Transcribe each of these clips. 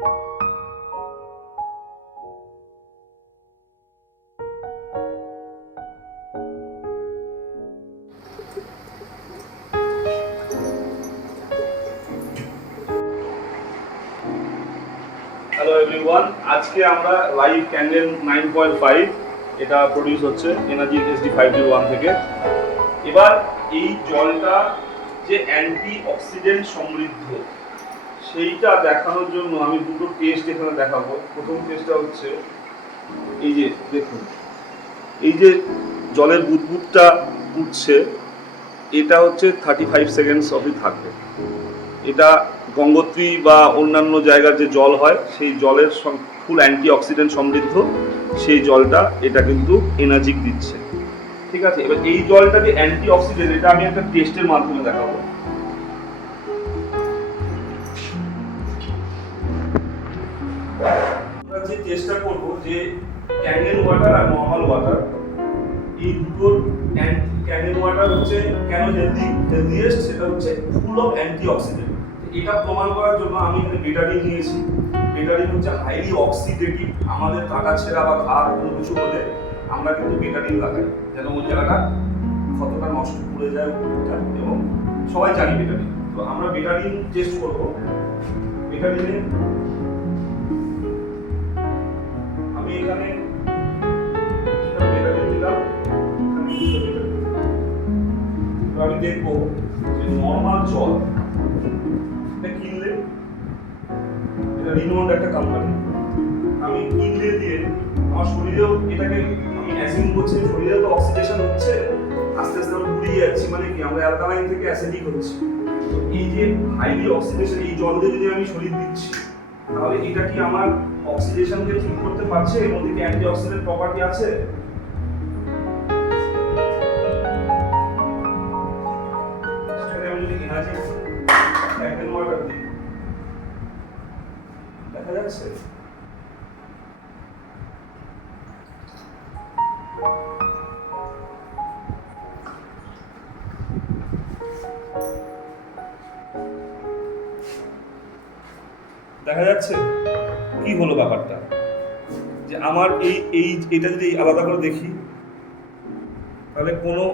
Hello everyone, আজকে আমরা live candle 9.5 এটা প্রডিউস হচ্ছে এনার্জি এসডি 501 থেকে। এবার এই জলটা যে অ্যান্টি অক্সিডেন্ট সমৃদ্ধ সেইটা দেখানোর জন্য আমি দুটো টেস্ট এখানে দেখাবো। প্রথম টেস্টটা হচ্ছে এই যে দেখুন, এই যে জলের বুদবুদটা উঠছে, এটা হচ্ছে 35 সেকেন্ডস অবধি থাকবে। এটা গঙ্গোত্রী বা অন্যান্য জায়গার যে জল হয় সেই জলের ফুল অ্যান্টি অক্সিডেন্ট সমৃদ্ধ, সেই জলটা এটা কিন্তু এনার্জি দিচ্ছে। ঠিক আছে, এবার এই জলটা যে অ্যান্টি অক্সিডেন্ট, এটা আমি একটা টেস্টের মাধ্যমে দেখাবো। আমরা যে চেষ্টা করব যে ক্যান্ডেল ওয়াটার আর নর্মাল ওয়াটার, এই দুটোর ক্যান্ডেল ওয়াটার হচ্ছে কেন হেলদিয়েস্ট, সেটা হচ্ছে ফুল অফ অ্যান্টি অক্সিডেন্ট। এটা প্রমাণ করার জন্য আমি এখানে বেটাডিন নিয়েছি। বেটাডিন হচ্ছে হাইলি অক্সিডেটিভ। আমাদের কাটা ছেঁড়া বা ঘা কোনো কিছু হলে আমরা কিন্তু বেটাডিন লাগাই, যেন ওই জায়গাটা ক্ষতটা নষ্ট করে যায় এবং সবাই জানি বেটাডিন। তো আমরা বেটাডিন টেস্ট করবো। বেটাডিনে আমি এখানে বেটাডিন দিলাম, আমি দেখবো যে নর্মাল জল এটা কিনলে, এটা রিনোন্ড একটা কোম্পানি, আমি কিনলে দিয়ে আমার শরীরেও এটাকে আমি অ্যাসিড করছি, শরীরে তো অক্সিডেশন হচ্ছে, আস্তে আস্তে আমরা ঘুরিয়ে যাচ্ছি, মানে কি আমরা অ্যালকালাইন থেকে অ্যাসিডিক হচ্ছে। তো এই যে হাইলি অক্সিডেশন, এই জল দিয়ে যদি আমি শরীর দিচ্ছি, তাহলে এটা কি আমার অক্সিডেশনকে ঠিক করতে পারছে? এর মধ্যে কি অ্যান্টি অক্সিডেন্ট প্রপার্টি আছে? দেখা যাচ্ছে দেখা যাচ্ছে কি হলো ব্যাপারটা, যে আমার এটা যদি আলাদা করে দেখি, তাহলে কোনো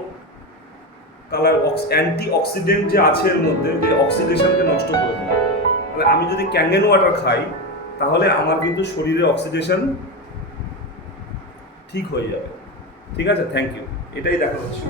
কালার অ্যান্টি অক্সিডেন্ট যে আছে এর মধ্যে, যে অক্সিডেশনকে নষ্ট করে দেয়। তাহলে আমি যদি ক্যান্ডেল ওয়াটার খাই, তাহলে আমার কিন্তু শরীরে অক্সিডেশন ঠিক হয়ে যাবে। ঠিক আছে, থ্যাংক ইউ, এটাই দেখা হচ্ছে।